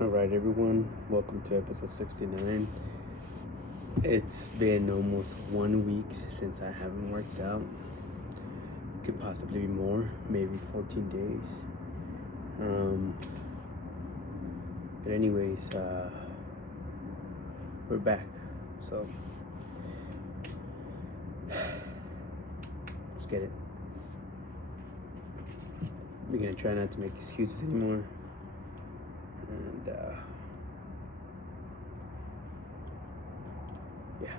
Alright, everyone, welcome to episode 69. It's been almost 1 week since I haven't worked out. Could possibly be more, maybe 14 days. But, anyways, we're back. So, let's get it. We're gonna try not to make excuses anymore. And, yeah.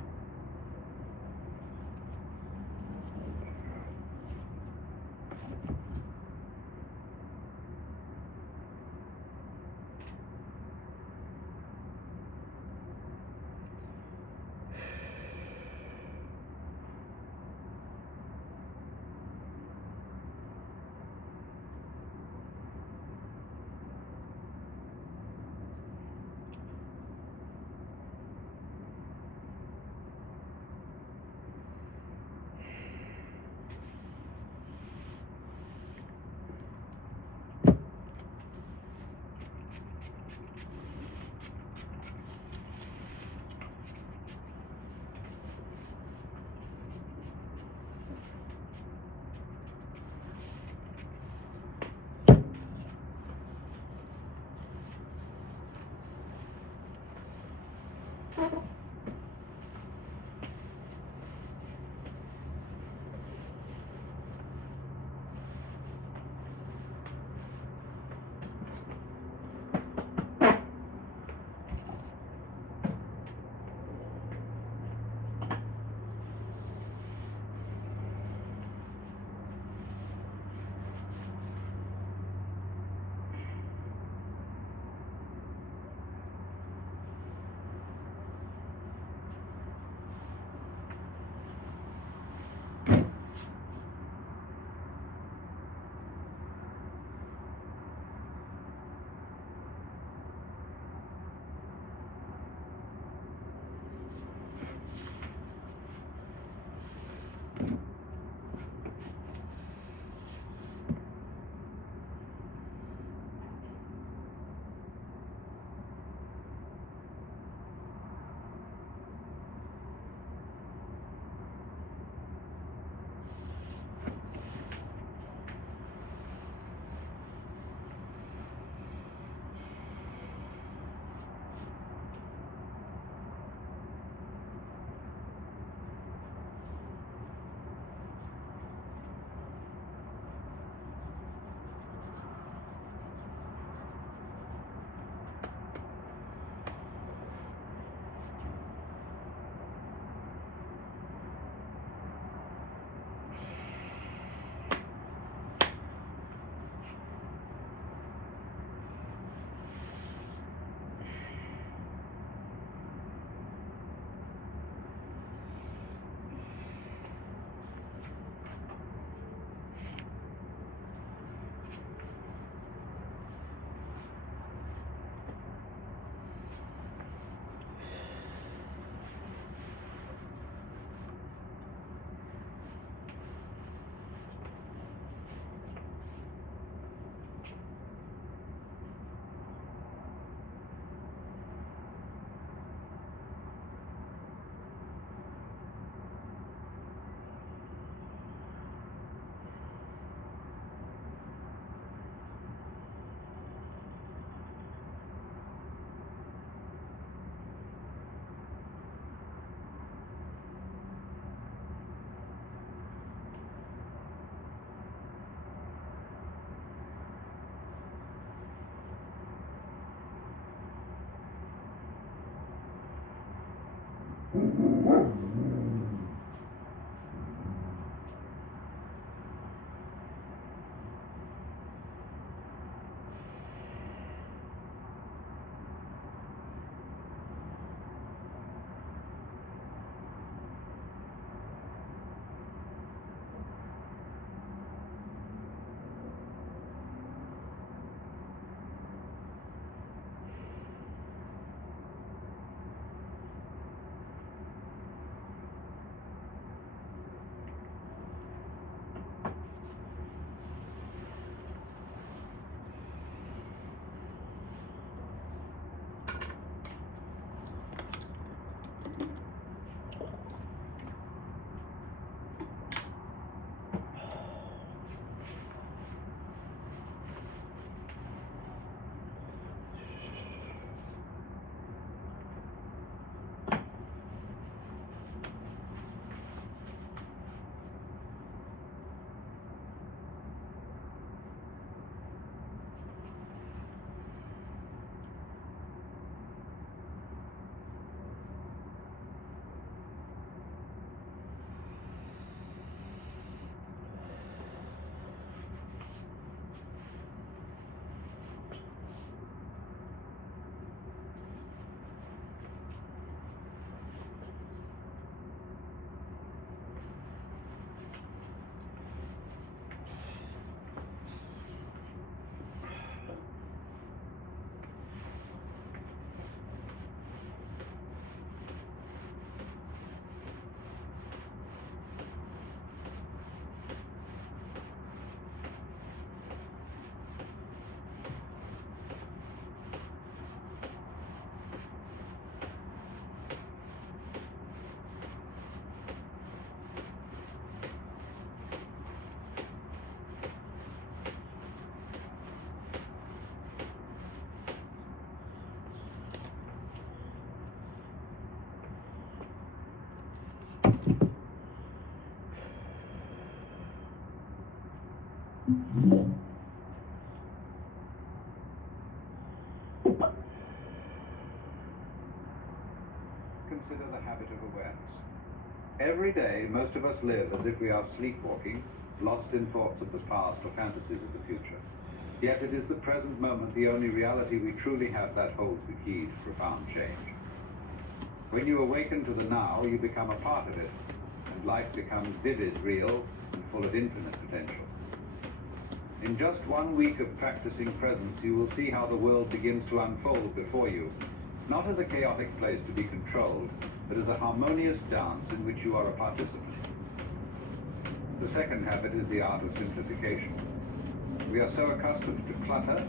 consider the habit of awareness. Every day, most of us live as if we are sleepwalking, lost in thoughts of the past or fantasies of the future. Yet it is the present moment, the only reality we truly have, that holds the key to profound change. When you awaken to the now, you become a part of it, and life becomes vivid, real, and full of infinite potential. In just 1 week of practicing presence, you will see how the world begins to unfold before you, not as a chaotic place to be controlled, but as a harmonious dance in which you are a participant. The second habit is the art of simplification. We are so accustomed to clutter,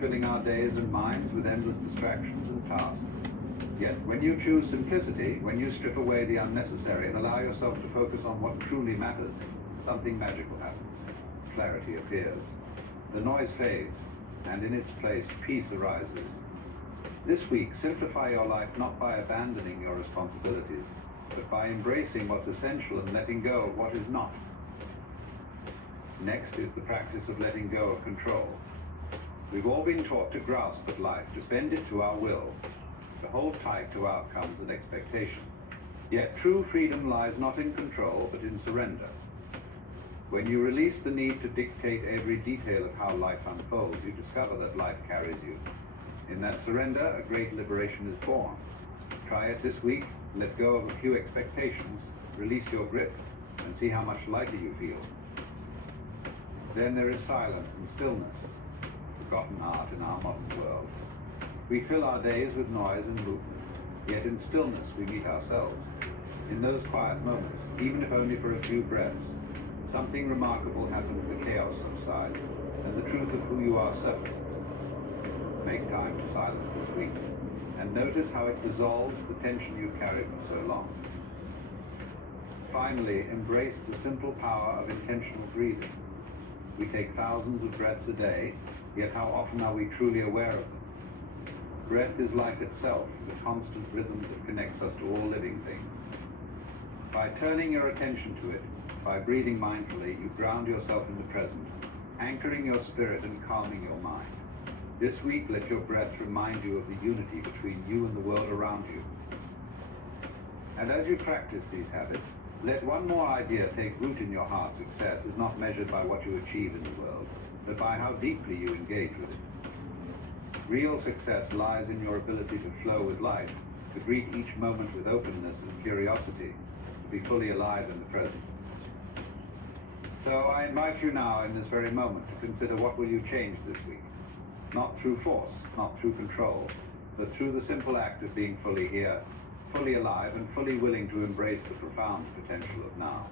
filling our days and minds with endless distractions and tasks. Yet, when you choose simplicity, when you strip away the unnecessary and allow yourself to focus on what truly matters, something magical happens. Clarity appears. The noise fades, and in its place, peace arises. This week, simplify your life not by abandoning your responsibilities, but by embracing what's essential and letting go of what is not. Next is the practice of letting go of control. We've all been taught to grasp at life, to bend it to our will, to hold tight to outcomes and expectations. Yet true freedom lies not in control, but in surrender. When you release the need to dictate every detail of how life unfolds, you discover that life carries you. In that surrender, a great liberation is born. Try it this week, let go of a few expectations, release your grip, and see how much lighter you feel. Then there is silence and stillness, forgotten art in our modern world. We fill our days with noise and movement, yet in stillness we meet ourselves. In those quiet moments, even if only for a few breaths, something remarkable happens, the chaos subsides, and the truth of who you are surfaces. Make time for silence this week, and notice how it dissolves the tension you've carried for so long. Finally, embrace the simple power of intentional breathing. We take thousands of breaths a day, yet how often are we truly aware of them? Breath is life itself, the constant rhythm that connects us to all living things. By turning your attention to it, by breathing mindfully, you ground yourself in the present, anchoring your spirit and calming your mind. This week, let your breath remind you of the unity between you and the world around you. And as you practice these habits, let one more idea take root in your heart. Success is not measured by what you achieve in the world, but by how deeply you engage with it. Real success lies in your ability to flow with life, to greet each moment with openness and curiosity, to be fully alive in the present. So I invite you now in this very moment to consider, what will you change this week? Not through force, not through control, but through the simple act of being fully here, fully alive, and fully willing to embrace the profound potential of now.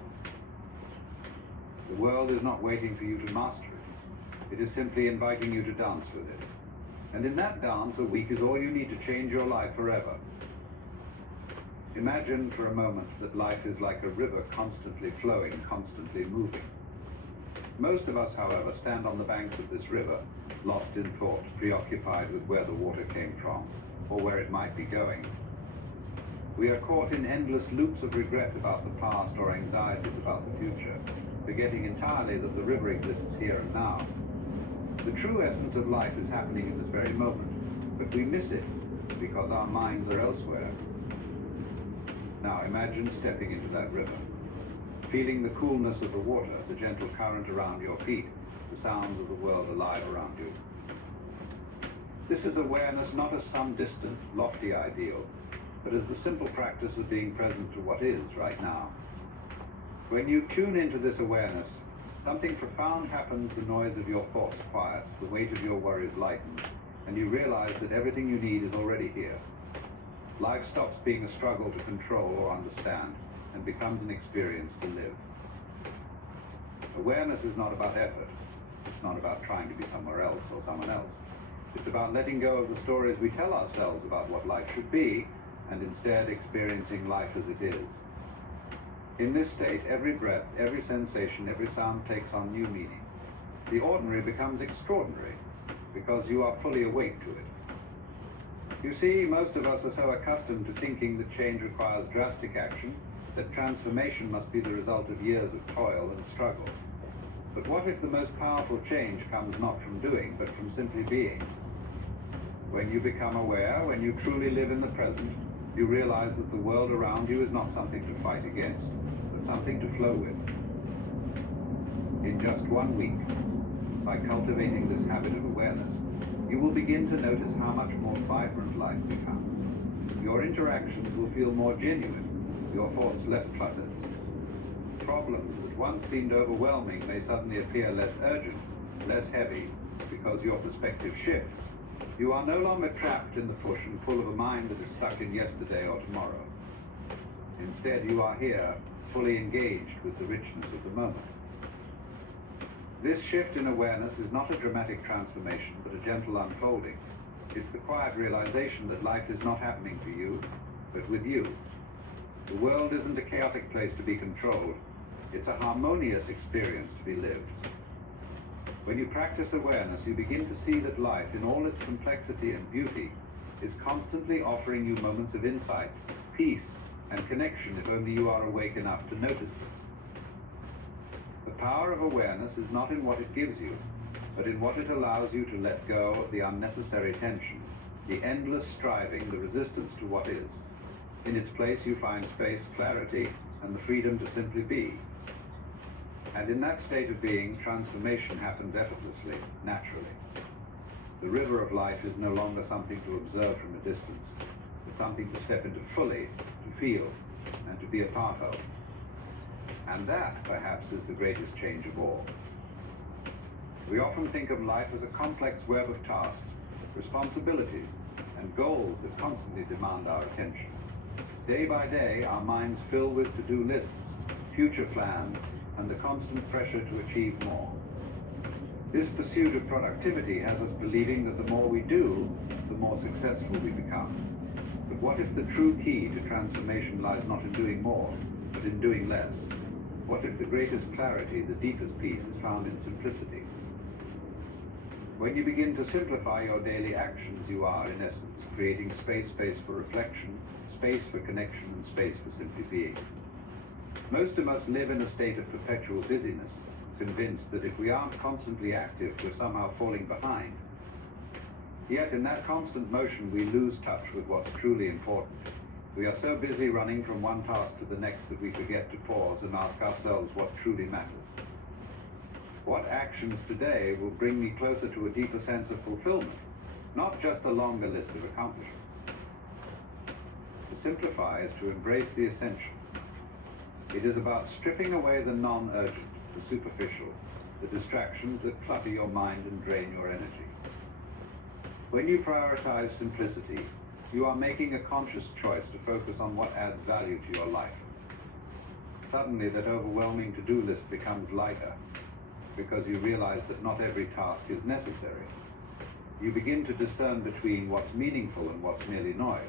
The world is not waiting for you to master it. It is simply inviting you to dance with it. And in that dance, a week is all you need to change your life forever. Imagine for a moment that life is like a river, constantly flowing, constantly moving. Most of us, however, stand on the banks of this river, lost in thought, preoccupied with where the water came from, or where it might be going. We are caught in endless loops of regret about the past or anxieties about the future, forgetting entirely that the river exists here and now. The true essence of life is happening in this very moment, but we miss it because our minds are elsewhere. Now imagine stepping into that river, feeling the coolness of the water, the gentle current around your feet, the sounds of the world alive around you. This is awareness not as some distant, lofty ideal, but as the simple practice of being present to what is right now. When you tune into this awareness, something profound happens. The noise of your thoughts quiets, the weight of your worries lightens, and you realize that everything you need is already here. Life stops being a struggle to control or understand, and becomes an experience to live. Awareness is not about effort. It's not about trying to be somewhere else or someone else. It's about letting go of the stories we tell ourselves about what life should be, and instead experiencing life as it is. In this state, every breath, every sensation, every sound takes on new meaning. The ordinary becomes extraordinary, because you are fully awake to it. You see, most of us are so accustomed to thinking that change requires drastic action, that transformation must be the result of years of toil and struggle. But what if the most powerful change comes not from doing, but from simply being? When you become aware, when you truly live in the present, You realize that the world around you is not something to fight against, but something to flow with. In just 1 week, by cultivating this habit of awareness, you will begin to notice how much more vibrant life becomes. Your interactions will feel more genuine, your thoughts less cluttered. Problems that once seemed overwhelming may suddenly appear less urgent, less heavy, because your perspective shifts. You are no longer trapped in the push and pull of a mind that is stuck in yesterday or tomorrow. Instead, you are here, fully engaged with the richness of the moment. This shift in awareness is not a dramatic transformation, but a gentle unfolding. It's the quiet realization that life is not happening to you, but with you. The world isn't a chaotic place to be controlled. It's a harmonious experience to be lived. When you practice awareness, you begin to see that life, in all its complexity and beauty, is constantly offering you moments of insight, peace, and connection if only you are awake enough to notice them. The power of awareness is not in what it gives you, but in what it allows you to let go of the unnecessary tension, the endless striving, the resistance to what is. In its place, you find space, clarity, and the freedom to simply be. And in that state of being, transformation happens effortlessly, naturally. The river of life is no longer something to observe from a distance, but something to step into fully, to feel, and to be a part of. And that, perhaps, is the greatest change of all. We often think of life as a complex web of tasks, responsibilities, and goals that constantly demand our attention. Day by day, our minds fill with to-do lists, future plans, and the constant pressure to achieve more. This pursuit of productivity has us believing that the more we do, the more successful we become. But what if the true key to transformation lies not in doing more, but in doing less? What if the greatest clarity, the deepest peace, is found in simplicity? When you begin to simplify your daily actions, you are, in essence, creating space for reflection, space for connection, and space for simply being. Most of us live in a state of perpetual busyness, convinced that if we aren't constantly active, we're somehow falling behind. Yet in that constant motion, we lose touch with what's truly important. We are so busy running from one task to the next that we forget to pause and ask ourselves what truly matters. What actions today will bring me closer to a deeper sense of fulfillment, not just a longer list of accomplishments? To simplify is to embrace the essential. It is about stripping away the non-urgent, the superficial, the distractions that clutter your mind and drain your energy. When you prioritize simplicity, you are making a conscious choice to focus on what adds value to your life. Suddenly, that overwhelming to-do list becomes lighter, because you realize that not every task is necessary. You begin to discern between what's meaningful and what's merely noise.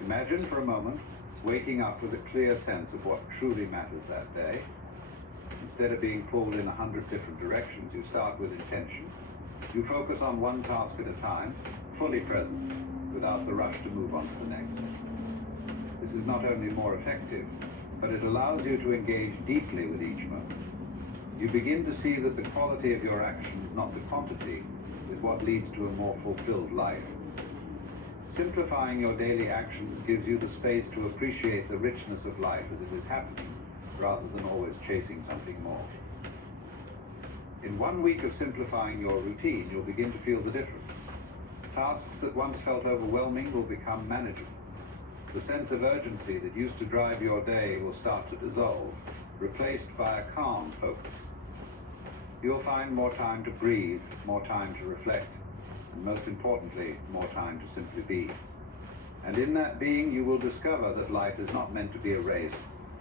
Imagine for a moment waking up with a clear sense of what truly matters that day. Instead of being pulled in 100 different directions, you start with intention. You focus on one task at a time, fully present, without the rush to move on to the next. This is not only more effective, but it allows you to engage deeply with each moment. You begin to see that the quality of your actions, not the quantity, is what leads to a more fulfilled life. Simplifying your daily actions gives you the space to appreciate the richness of life as it is happening, rather than always chasing something more. In 1 week of simplifying your routine, you'll begin to feel the difference. Tasks that once felt overwhelming will become manageable. The sense of urgency that used to drive your day will start to dissolve, replaced by a calm focus. You'll find more time to breathe, more time to reflect, and most importantly, more time to simply be. And in that being, you will discover that life is not meant to be a race,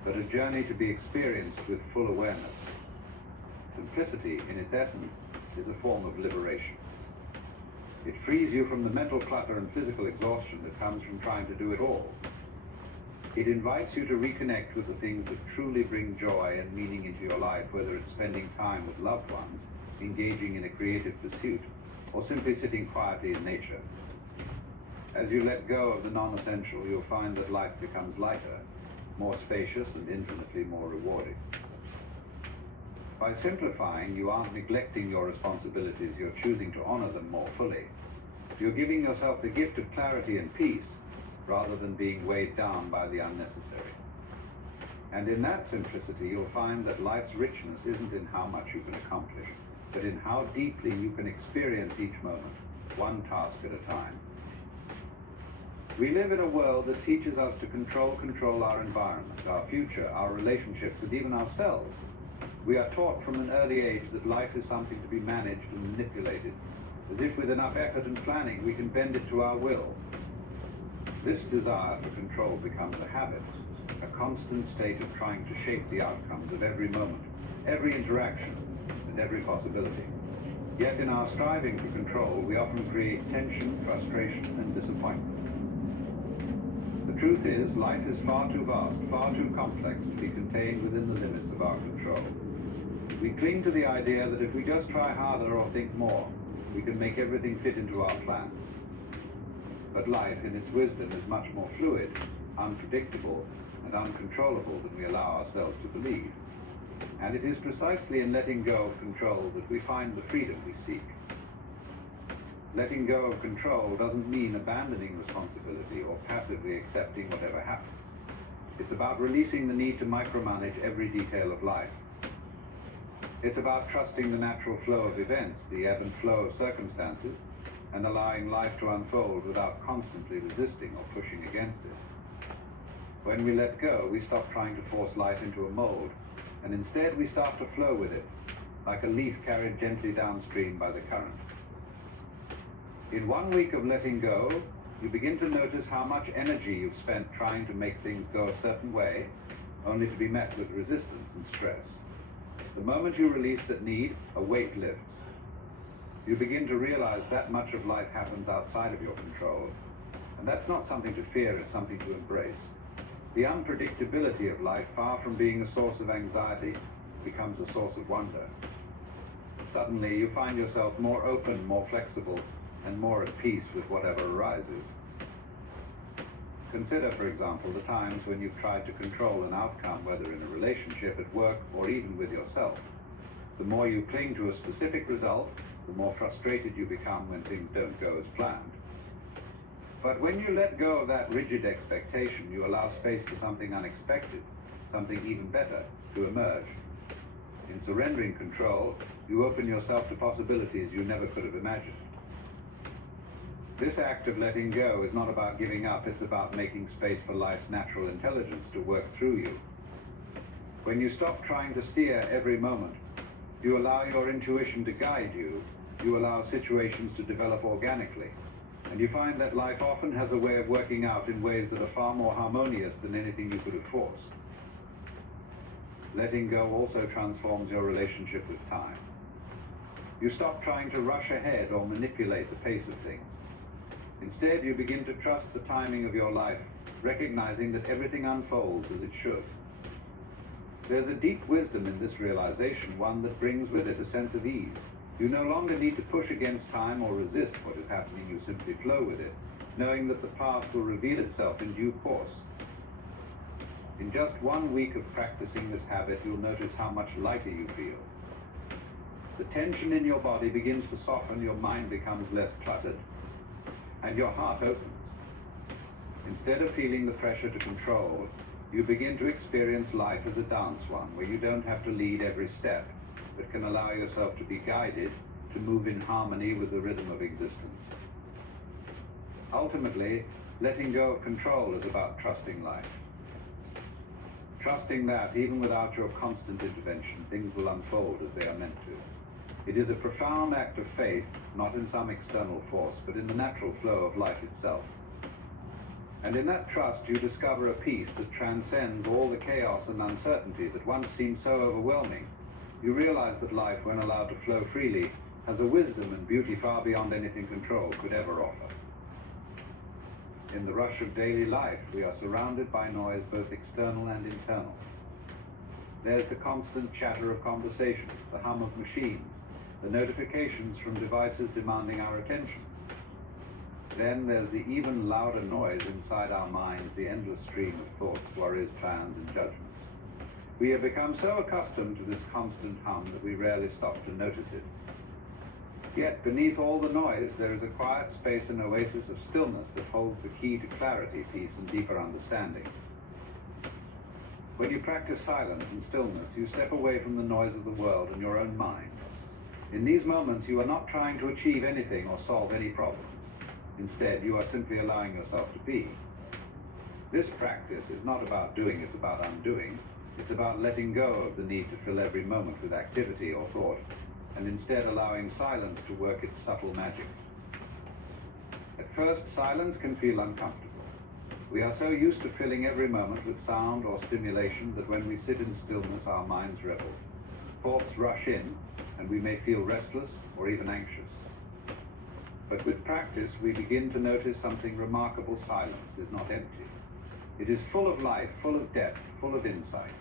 but a journey to be experienced with full awareness. Simplicity, in its essence, is a form of liberation. It frees you from the mental clutter and physical exhaustion that comes from trying to do it all. It invites you to reconnect with the things that truly bring joy and meaning into your life, whether it's spending time with loved ones, engaging in a creative pursuit, or simply sitting quietly in nature. As you let go of the non-essential, you'll find that life becomes lighter, more spacious, and infinitely more rewarding. By simplifying, you aren't neglecting your responsibilities, you're choosing to honor them more fully. You're giving yourself the gift of clarity and peace, rather than being weighed down by the unnecessary. And in that simplicity, you'll find that life's richness isn't in how much you can accomplish, but in how deeply you can experience each moment, one task at a time. We live in a world that teaches us to control our environment, our future, our relationships, and even ourselves. We are taught from an early age that life is something to be managed and manipulated, as if with enough effort and planning we can bend it to our will. This desire for control becomes a habit, a constant state of trying to shape the outcomes of every moment, every interaction, and every possibility. Yet in our striving for control, we often create tension, frustration, and disappointment. The truth is, life is far too vast, far too complex to be contained within the limits of our control. We cling to the idea that if we just try harder or think more, we can make everything fit into our plans. But life, in its wisdom, is much more fluid, unpredictable, and uncontrollable than we allow ourselves to believe. And it is precisely in letting go of control that we find the freedom we seek. Letting go of control doesn't mean abandoning responsibility or passively accepting whatever happens. It's about releasing the need to micromanage every detail of life. It's about trusting the natural flow of events, the ebb and flow of circumstances, and allowing life to unfold without constantly resisting or pushing against it. When we let go, we stop trying to force life into a mold, and instead we start to flow with it, like a leaf carried gently downstream by the current. In 1 week of letting go, you begin to notice how much energy you've spent trying to make things go a certain way, only to be met with resistance and stress. The moment you release that need, a weight lifts. You begin to realize that much of life happens outside of your control, and that's not something to fear, it's something to embrace. The unpredictability of life, far from being a source of anxiety, becomes a source of wonder. Suddenly, you find yourself more open, more flexible, and more at peace with whatever arises. Consider, for example, the times when you've tried to control an outcome, whether in a relationship, at work, or even with yourself. The more you cling to a specific result, the more frustrated you become when things don't go as planned. But when you let go of that rigid expectation, you allow space for something unexpected, something even better, to emerge. In surrendering control, you open yourself to possibilities you never could have imagined. This act of letting go is not about giving up, it's about making space for life's natural intelligence to work through you. When you stop trying to steer every moment, you allow your intuition to guide you, you allow situations to develop organically, and you find that life often has a way of working out in ways that are far more harmonious than anything you could have forced. Letting go also transforms your relationship with time. You stop trying to rush ahead or manipulate the pace of things. Instead, you begin to trust the timing of your life, recognizing that everything unfolds as it should. There's a deep wisdom in this realization, one that brings with it a sense of ease. You no longer need to push against time or resist what is happening, you simply flow with it, knowing that the path will reveal itself in due course. In just 1 week of practicing this habit, you'll notice how much lighter you feel. The tension in your body begins to soften, your mind becomes less cluttered, and your heart opens. Instead of feeling the pressure to control, you begin to experience life as a dance one, where you don't have to lead every step, but can allow yourself to be guided to move in harmony with the rhythm of existence. Ultimately, letting go of control is about trusting life. Trusting that, even without your constant intervention, things will unfold as they are meant to. It is a profound act of faith, not in some external force, but in the natural flow of life itself. And in that trust, you discover a peace that transcends all the chaos and uncertainty that once seemed so overwhelming. You realize that life, when allowed to flow freely, has a wisdom and beauty far beyond anything control could ever offer. In the rush of daily life, we are surrounded by noise, both external and internal. There's the constant chatter of conversations, the hum of machines, the notifications from devices demanding our attention. Then there's the even louder noise inside our minds, the endless stream of thoughts, worries, plans, and judgments. We have become so accustomed to this constant hum that we rarely stop to notice it. Yet beneath all the noise, there is a quiet space and oasis of stillness that holds the key to clarity, peace, and deeper understanding. When you practice silence and stillness, you step away from the noise of the world and your own mind. In these moments, you are not trying to achieve anything or solve any problems. Instead, you are simply allowing yourself to be. This practice is not about doing, it's about undoing. It's about letting go of the need to fill every moment with activity or thought, and instead allowing silence to work its subtle magic. At first, silence can feel uncomfortable. We are so used to filling every moment with sound or stimulation that when we sit in stillness, our minds revel. Thoughts rush in, and we may feel restless or even anxious. But with practice, we begin to notice something remarkable. Silence is not empty. It is full of life, full of depth, full of insight.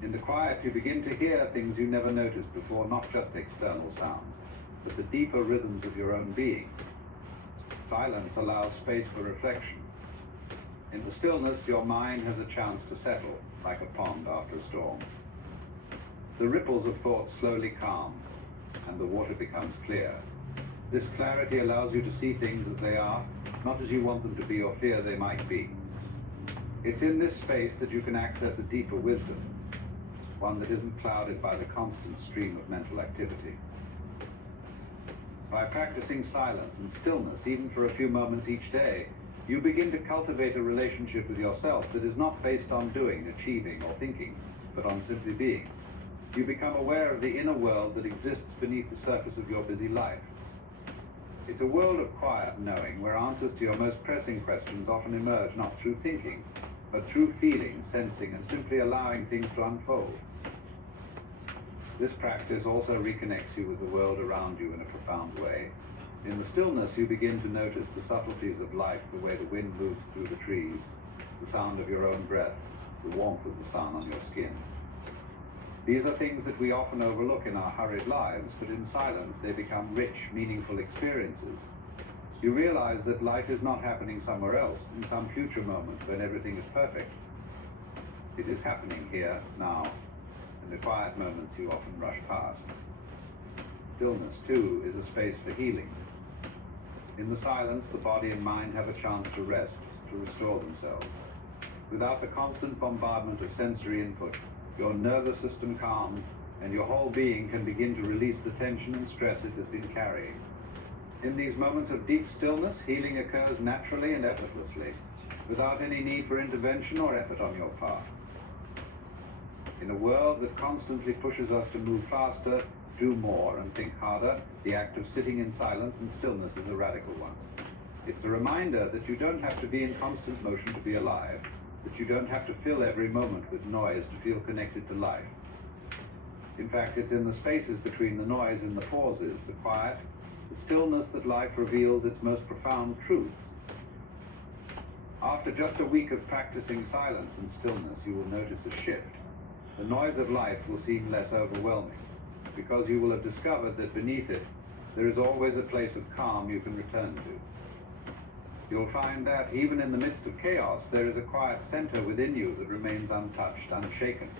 In the quiet, you begin to hear things you never noticed before, not just external sounds, but the deeper rhythms of your own being. Silence allows space for reflection. In the stillness, your mind has a chance to settle, like a pond after a storm. The ripples of thought slowly calm, and the water becomes clear. This clarity allows you to see things as they are, not as you want them to be or fear they might be. It's in this space that you can access a deeper wisdom, one that isn't clouded by the constant stream of mental activity. By practicing silence and stillness, even for a few moments each day, you begin to cultivate a relationship with yourself that is not based on doing, achieving, or thinking, but on simply being. You become aware of the inner world that exists beneath the surface of your busy life. It's a world of quiet knowing, where answers to your most pressing questions often emerge not through thinking, but through feeling, sensing, and simply allowing things to unfold. This practice also reconnects you with the world around you in a profound way. In the stillness, you begin to notice the subtleties of life, the way the wind moves through the trees, the sound of your own breath, the warmth of the sun on your skin. These are things that we often overlook in our hurried lives, but in silence they become rich, meaningful experiences. You realize that life is not happening somewhere else, in some future moment when everything is perfect. It is happening here, now, in the quiet moments you often rush past. Stillness, too, is a space for healing. In the silence, the body and mind have a chance to rest, to restore themselves. Without the constant bombardment of sensory input, your nervous system calms, and your whole being can begin to release the tension and stress it has been carrying. In these moments of deep stillness, healing occurs naturally and effortlessly, without any need for intervention or effort on your part. In a world that constantly pushes us to move faster, do more, and think harder, the act of sitting in silence and stillness is a radical one. It's a reminder that you don't have to be in constant motion to be alive, that you don't have to fill every moment with noise to feel connected to life. In fact, it's in the spaces between the noise and the pauses, the quiet, the stillness, that life reveals its most profound truths. After just a week of practicing silence and stillness, you will notice a shift. The noise of life will seem less overwhelming, because you will have discovered that beneath it, there is always a place of calm you can return to. You'll find that, even in the midst of chaos, there is a quiet center within you that remains untouched, unshaken.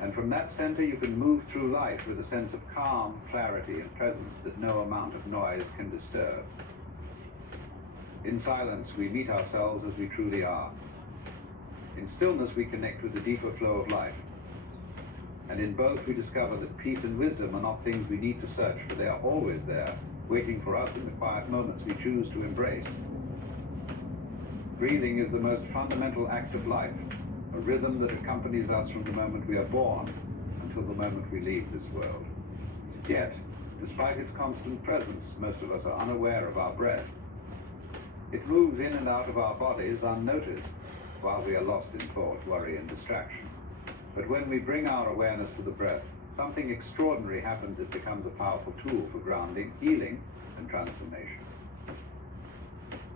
And from that center, you can move through life with a sense of calm, clarity, and presence that no amount of noise can disturb. In silence, we meet ourselves as we truly are. In stillness, we connect with the deeper flow of life. And in both, we discover that peace and wisdom are not things we need to search for. They are always there, waiting for us in the quiet moments we choose to embrace. Breathing is the most fundamental act of life, a rhythm that accompanies us from the moment we are born until the moment we leave this world. Yet, despite its constant presence, most of us are unaware of our breath. It moves in and out of our bodies unnoticed while we are lost in thought, worry, and distraction. But when we bring our awareness to the breath, something extraordinary happens. It becomes a powerful tool for grounding, healing, and transformation.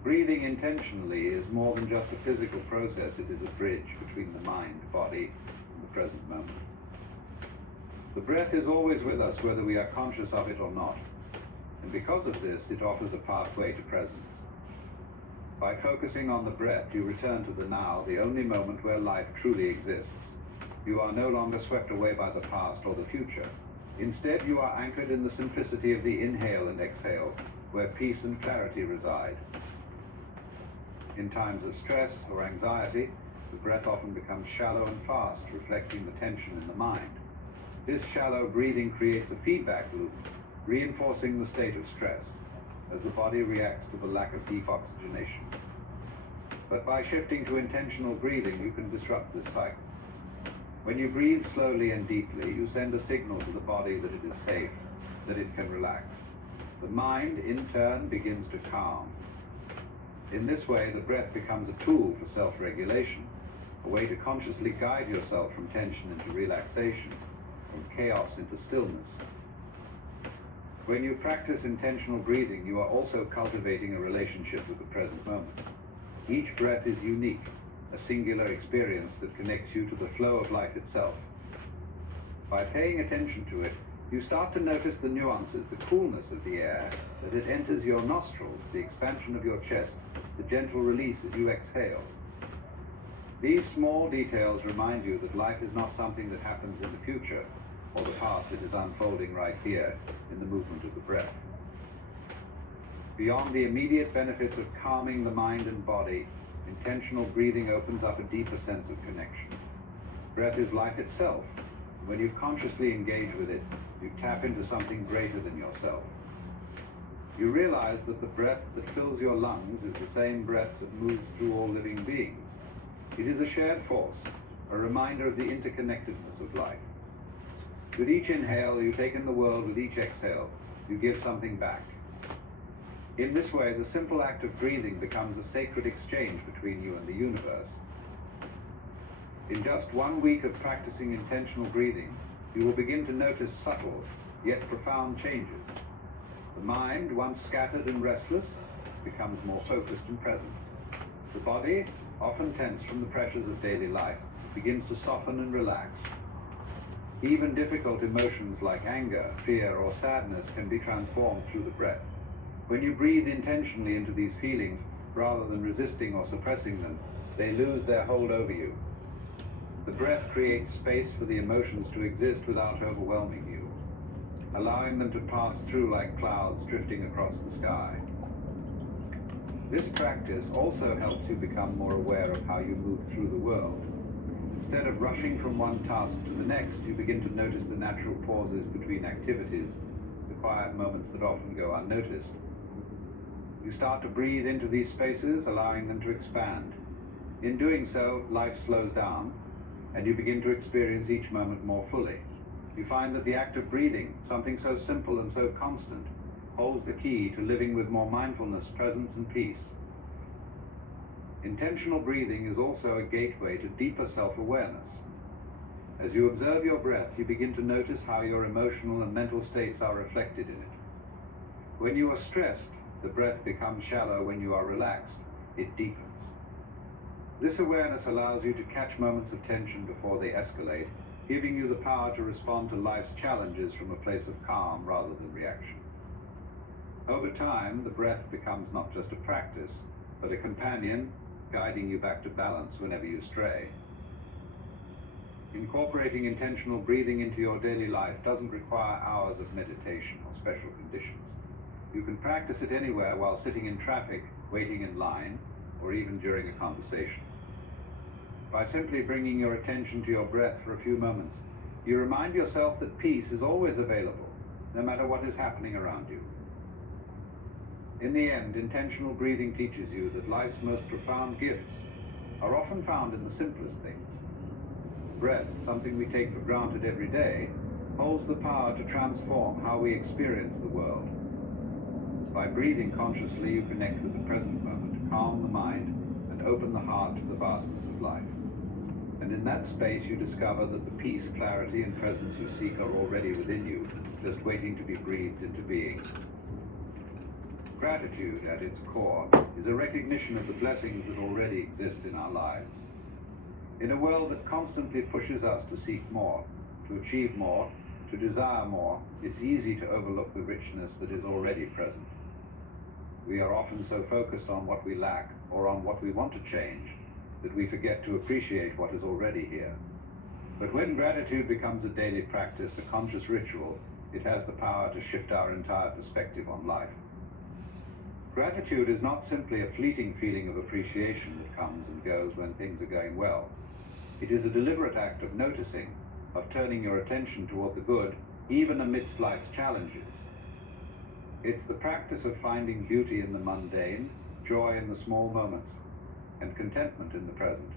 Breathing intentionally is more than just a physical process. It is a bridge between the mind, body, and the present moment. The breath is always with us, whether we are conscious of it or not. And because of this, it offers a pathway to presence. By focusing on the breath, you return to the now, the only moment where life truly exists. You are no longer swept away by the past or the future. Instead, you are anchored in the simplicity of the inhale and exhale, where peace and clarity reside. In times of stress or anxiety, the breath often becomes shallow and fast, reflecting the tension in the mind. This shallow breathing creates a feedback loop, reinforcing the state of stress as the body reacts to the lack of deep oxygenation. But by shifting to intentional breathing, you can disrupt this cycle. When you breathe slowly and deeply, you send a signal to the body that it is safe, that it can relax. The mind, in turn, begins to calm. In this way, the breath becomes a tool for self-regulation, a way to consciously guide yourself from tension into relaxation, from chaos into stillness. When you practice intentional breathing, you are also cultivating a relationship with the present moment. Each breath is unique, a singular experience that connects you to the flow of life itself. By paying attention to it, you start to notice the nuances, the coolness of the air as it enters your nostrils, the expansion of your chest, the gentle release as you exhale. These small details remind you that life is not something that happens in the future or the past. It is unfolding right here in the movement of the breath. Beyond the immediate benefits of calming the mind and body, intentional breathing opens up a deeper sense of connection. Breath is life itself. When you consciously engage with it, you tap into something greater than yourself. You realize that the breath that fills your lungs is the same breath that moves through all living beings. It is a shared force, a reminder of the interconnectedness of life. With each inhale, you take in the world. With each exhale, you give something back. In this way, the simple act of breathing becomes a sacred exchange between you and the universe. In just 1 week of practicing intentional breathing, you will begin to notice subtle, yet profound changes. The mind, once scattered and restless, becomes more focused and present. The body, often tense from the pressures of daily life, begins to soften and relax. Even difficult emotions like anger, fear, or sadness can be transformed through the breath. When you breathe intentionally into these feelings, rather than resisting or suppressing them, they lose their hold over you. The breath creates space for the emotions to exist without overwhelming you, allowing them to pass through like clouds drifting across the sky. This practice also helps you become more aware of how you move through the world. Instead of rushing from one task to the next, you begin to notice the natural pauses between activities, the quiet moments that often go unnoticed. You start to breathe into these spaces, allowing them to expand. In doing so, life slows down, and you begin to experience each moment more fully. You find that the act of breathing, something so simple and so constant, holds the key to living with more mindfulness, presence, and peace. Intentional breathing is also a gateway to deeper self-awareness. As you observe your breath, you begin to notice how your emotional and mental states are reflected in it. When you are stressed, the breath becomes shallow. When you are relaxed, it deepens. This awareness allows you to catch moments of tension before they escalate, giving you the power to respond to life's challenges from a place of calm rather than reaction. Over time, the breath becomes not just a practice, but a companion, guiding you back to balance whenever you stray. Incorporating intentional breathing into your daily life doesn't require hours of meditation or special conditions. You can practice it anywhere while sitting in traffic, waiting in line, or even during a conversation. By simply bringing your attention to your breath for a few moments, you remind yourself that peace is always available, no matter what is happening around you. In the end, intentional breathing teaches you that life's most profound gifts are often found in the simplest things. Breath, something we take for granted every day, holds the power to transform how we experience the world. By breathing consciously, you connect with the present moment, calm the mind, and open the heart to the vastness of life. And in that space, you discover that the peace, clarity, and presence you seek are already within you, just waiting to be breathed into being. Gratitude, at its core, is a recognition of the blessings that already exist in our lives. In a world that constantly pushes us to seek more, to achieve more, to desire more, it's easy to overlook the richness that is already present. We are often so focused on what we lack or on what we want to change that we forget to appreciate what is already here. But when gratitude becomes a daily practice, a conscious ritual, it has the power to shift our entire perspective on life. Gratitude is not simply a fleeting feeling of appreciation that comes and goes when things are going well. It is a deliberate act of noticing, of turning your attention toward the good, even amidst life's challenges. It's the practice of finding beauty in the mundane, joy in the small moments, and contentment in the present,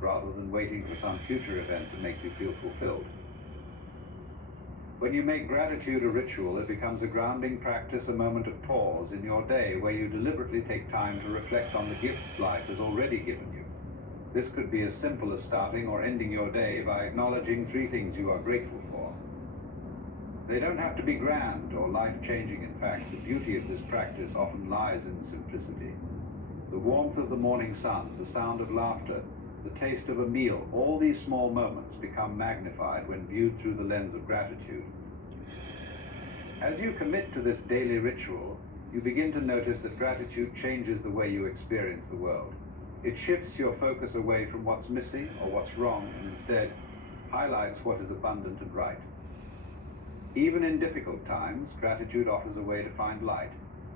rather than waiting for some future event to make you feel fulfilled. When you make gratitude a ritual, it becomes a grounding practice, a moment of pause in your day where you deliberately take time to reflect on the gifts life has already given you. This could be as simple as starting or ending your day by acknowledging 3 things you are grateful for. They don't have to be grand or life-changing. In fact, the beauty of this practice often lies in simplicity. The warmth of the morning sun, the sound of laughter, the taste of a meal, all these small moments become magnified when viewed through the lens of gratitude. As you commit to this daily ritual, you begin to notice that gratitude changes the way you experience the world. It shifts your focus away from what's missing or what's wrong and instead highlights what is abundant and right. Even in difficult times, gratitude offers a way to find light.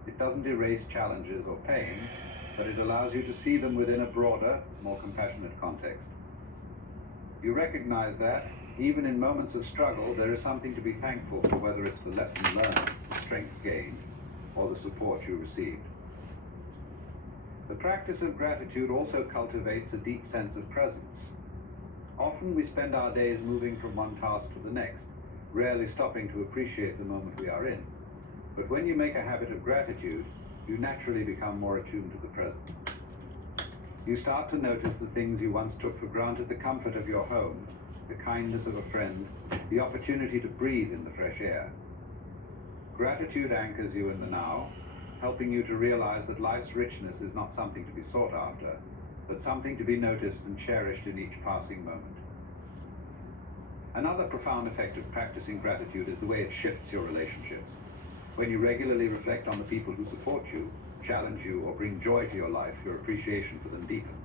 It doesn't erase challenges or pain, but it allows you to see them within a broader, more compassionate context. You recognize that, even in moments of struggle, there is something to be thankful for, whether it's the lesson learned, the strength gained, or the support you received. The practice of gratitude also cultivates a deep sense of presence. Often we spend our days moving from one task to the next, rarely stopping to appreciate the moment we are in. But when you make a habit of gratitude, you naturally become more attuned to the present. You start to notice the things you once took for granted: the comfort of your home, the kindness of a friend, the opportunity to breathe in the fresh air. Gratitude anchors you in the now, helping you to realize that life's richness is not something to be sought after, but something to be noticed and cherished in each passing moment. Another profound effect of practicing gratitude is the way it shifts your relationships. When you regularly reflect on the people who support you, challenge you, or bring joy to your life, your appreciation for them deepens.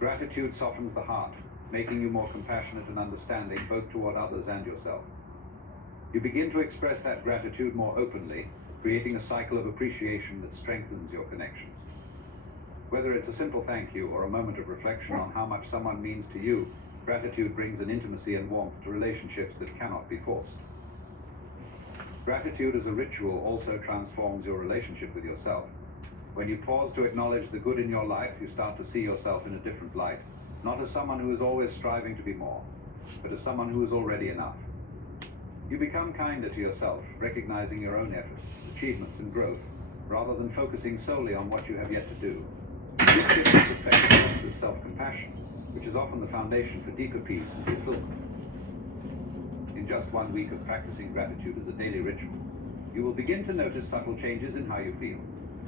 Gratitude softens the heart, making you more compassionate and understanding both toward others and yourself. You begin to express that gratitude more openly, creating a cycle of appreciation that strengthens your connections. Whether it's a simple thank you or a moment of reflection on how much someone means to you, gratitude brings an intimacy and warmth to relationships that cannot be forced. Gratitude as a ritual also transforms your relationship with yourself. When you pause to acknowledge the good in your life, you start to see yourself in a different light, not as someone who is always striving to be more, but as someone who is already enough. You become kinder to yourself, recognizing your own efforts, achievements, and growth, rather than focusing solely on what you have yet to do. This shift in perspective is self-compassion, which is often the foundation for deeper peace and fulfillment. In just 1 week of practicing gratitude as a daily ritual, you will begin to notice subtle changes in how you feel.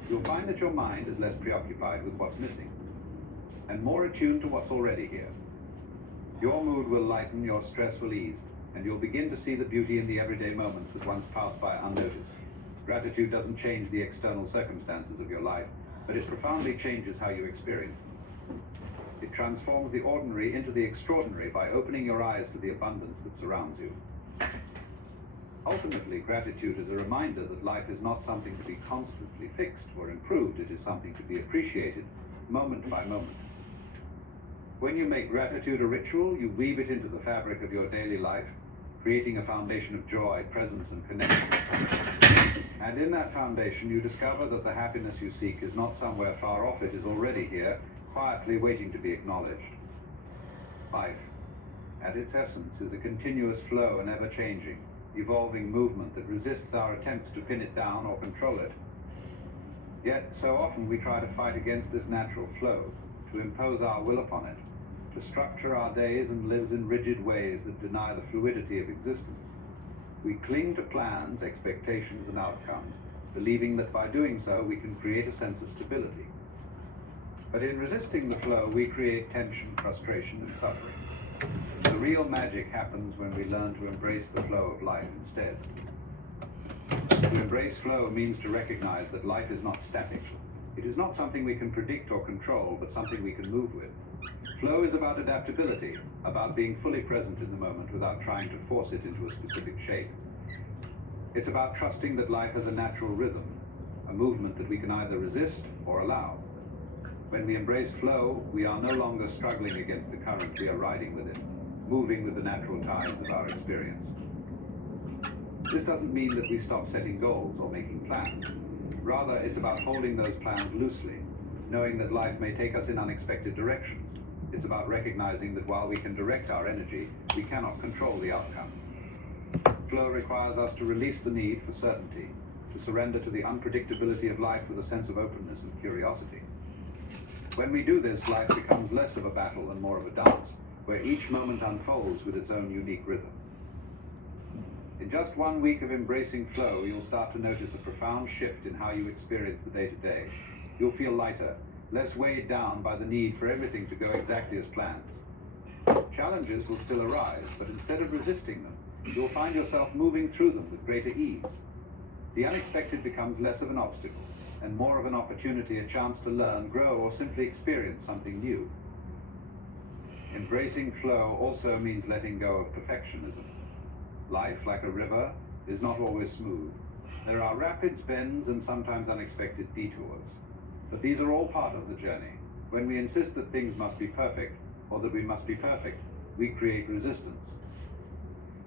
You'll find that your mind is less preoccupied with what's missing and more attuned to what's already here. Your mood will lighten, your stress will ease, and you'll begin to see the beauty in the everyday moments that once passed by unnoticed. Gratitude doesn't change the external circumstances of your life, but it profoundly changes how you experience them. It transforms the ordinary into the extraordinary by opening your eyes to the abundance that surrounds you. Ultimately, gratitude is a reminder that life is not something to be constantly fixed or improved. It is something to be appreciated moment by moment. When you make gratitude a ritual, you weave it into the fabric of your daily life, creating a foundation of joy, presence, and connection. And in that foundation, you discover that the happiness you seek is not somewhere far off. It is already here, quietly waiting to be acknowledged. Life, at its essence, is a continuous flow and ever-changing, evolving movement that resists our attempts to pin it down or control it. Yet, so often we try to fight against this natural flow, to impose our will upon it, to structure our days and live in rigid ways that deny the fluidity of existence. We cling to plans, expectations, and outcomes, believing that by doing so we can create a sense of stability. But in resisting the flow, we create tension, frustration, and suffering. The real magic happens when we learn to embrace the flow of life instead. To embrace flow means to recognize that life is not static. It is not something we can predict or control, but something we can move with. Flow is about adaptability, about being fully present in the moment without trying to force it into a specific shape. It's about trusting that life has a natural rhythm, a movement that we can either resist or allow. When we embrace flow, we are no longer struggling against the current, we are riding with it, moving with the natural tides of our experience. This doesn't mean that we stop setting goals or making plans. Rather, it's about holding those plans loosely, knowing that life may take us in unexpected directions. It's about recognizing that while we can direct our energy, we cannot control the outcome. Flow requires us to release the need for certainty, to surrender to the unpredictability of life with a sense of openness and curiosity. When we do this, life becomes less of a battle and more of a dance, where each moment unfolds with its own unique rhythm. In just 1 week of embracing flow, you'll start to notice a profound shift in how you experience the day-to-day. You'll feel lighter, less weighed down by the need for everything to go exactly as planned. Challenges will still arise, but instead of resisting them, you'll find yourself moving through them with greater ease. The unexpected becomes less of an obstacle and more of an opportunity, a chance to learn, grow, or simply experience something new. Embracing flow also means letting go of perfectionism. Life, like a river, is not always smooth. There are rapids, bends, and sometimes unexpected detours. But these are all part of the journey. When we insist that things must be perfect, or that we must be perfect, we create resistance.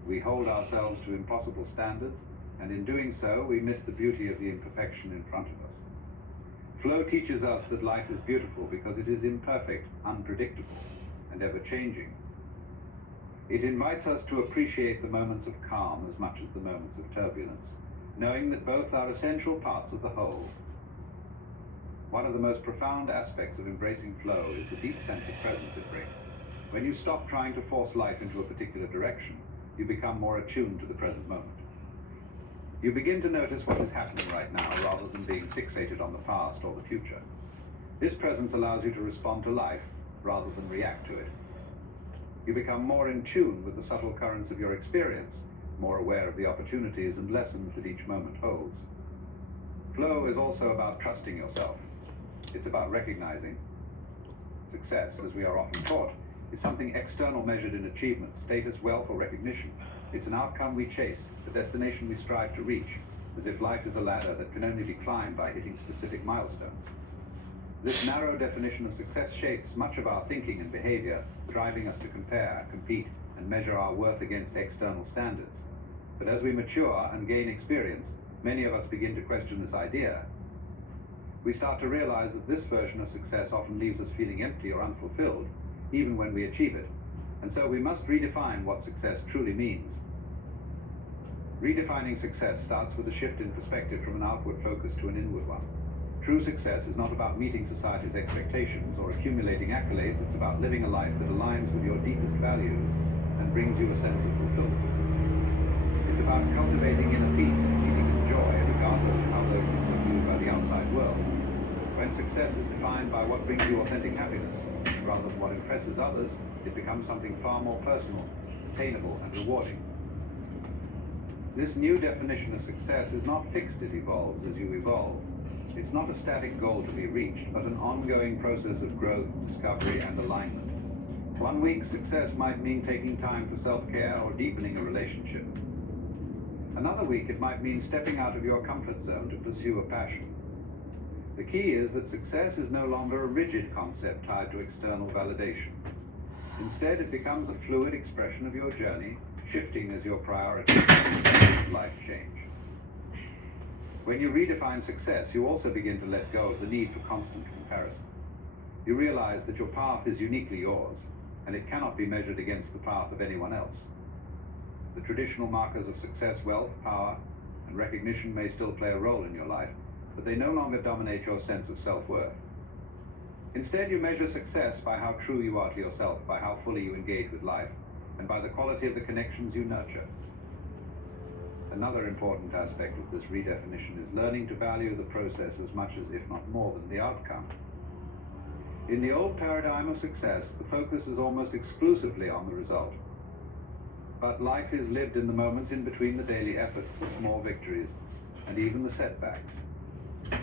We hold ourselves to impossible standards, and in doing so, we miss the beauty of the imperfection in front of us. Flow teaches us that life is beautiful because it is imperfect, unpredictable, and ever-changing. It invites us to appreciate the moments of calm as much as the moments of turbulence, knowing that both are essential parts of the whole. One of the most profound aspects of embracing flow is the deep sense of presence it brings. When you stop trying to force life into a particular direction, you become more attuned to the present moment. You begin to notice what is happening right now rather than being fixated on the past or the future. This presence allows you to respond to life rather than react to it. You become more in tune with the subtle currents of your experience, more aware of the opportunities and lessons that each moment holds. Flow is also about trusting yourself. It's about recognizing success, as we are often taught, is something external measured in achievement, status, wealth, or recognition. It's an outcome we chase, a destination we strive to reach, as if life is a ladder that can only be climbed by hitting specific milestones. This narrow definition of success shapes much of our thinking and behavior, driving us to compare, compete, and measure our worth against external standards. But as we mature and gain experience, many of us begin to question this idea. We start to realize that this version of success often leaves us feeling empty or unfulfilled, even when we achieve it. And so we must redefine what success truly means. Redefining success starts with a shift in perspective from an outward focus to an inward one. True success is not about meeting society's expectations or accumulating accolades. It's about living a life that aligns with your deepest values and brings you a sense of fulfillment. It's about cultivating inner peace, meaning and joy, regardless of how those things are viewed by the outside world. When success is defined by what brings you authentic happiness, rather than what impresses others, it becomes something far more personal, attainable, and rewarding. This new definition of success is not fixed, it evolves as you evolve. It's not a static goal to be reached, but an ongoing process of growth, discovery, and alignment. 1 week success might mean taking time for self-care or deepening a relationship. Another week it might mean stepping out of your comfort zone to pursue a passion. The key is that success is no longer a rigid concept tied to external validation. Instead, it becomes a fluid expression of your journey, shifting as your priorities and life change. When you redefine success, you also begin to let go of the need for constant comparison. You realize that your path is uniquely yours, and it cannot be measured against the path of anyone else. The traditional markers of success, wealth, power, and recognition may still play a role in your life, but they no longer dominate your sense of self-worth. Instead, you measure success by how true you are to yourself, by how fully you engage with life, and by the quality of the connections you nurture. Another important aspect of this redefinition is learning to value the process as much as, if not more than, the outcome. In the old paradigm of success, the focus is almost exclusively on the result. But life is lived in the moments in between the daily efforts, the small victories, and even the setbacks.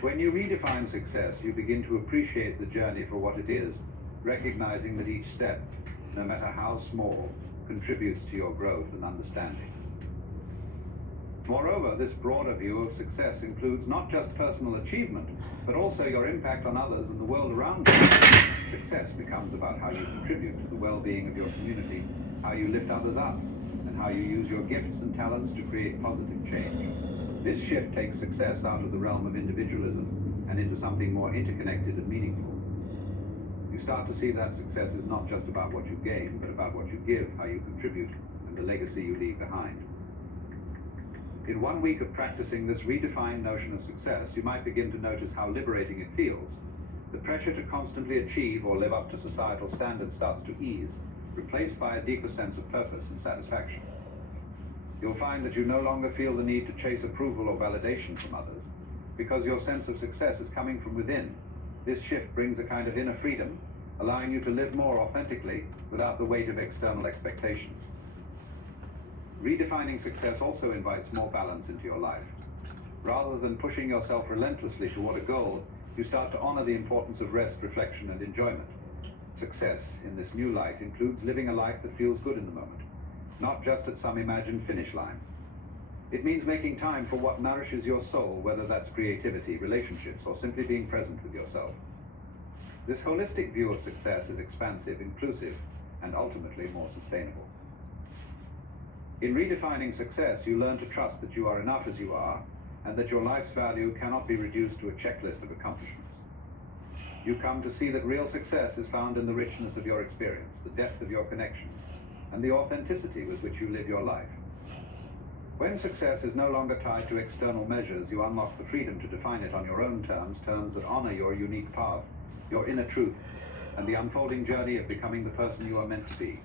When you redefine success, you begin to appreciate the journey for what it is, recognizing that each step, no matter how small, contributes to your growth and understanding. Moreover, this broader view of success includes not just personal achievement, but also your impact on others and the world around you. Success becomes about how you contribute to the well-being of your community, how you lift others up, and how you use your gifts and talents to create positive change. This shift takes success out of the realm of individualism and into something more interconnected and meaningful. You start to see that success is not just about what you gain, but about what you give, how you contribute, and the legacy you leave behind. In 1 week of practicing this redefined notion of success, you might begin to notice how liberating it feels. The pressure to constantly achieve or live up to societal standards starts to ease, replaced by a deeper sense of purpose and satisfaction. You'll find that you no longer feel the need to chase approval or validation from others, because your sense of success is coming from within. This shift brings a kind of inner freedom, allowing you to live more authentically without the weight of external expectations. Redefining success also invites more balance into your life. Rather than pushing yourself relentlessly toward a goal, you start to honor the importance of rest, reflection, and enjoyment. Success, in this new light, includes living a life that feels good in the moment, not just at some imagined finish line. It means making time for what nourishes your soul, whether that's creativity, relationships, or simply being present with yourself. This holistic view of success is expansive, inclusive, and ultimately more sustainable. In redefining success, you learn to trust that you are enough as you are, and that your life's value cannot be reduced to a checklist of accomplishments. You come to see that real success is found in the richness of your experience, the depth of your connections, and the authenticity with which you live your life. When success is no longer tied to external measures, you unlock the freedom to define it on your own terms that honor your unique path, your inner truth, and the unfolding journey of becoming the person you are meant to be.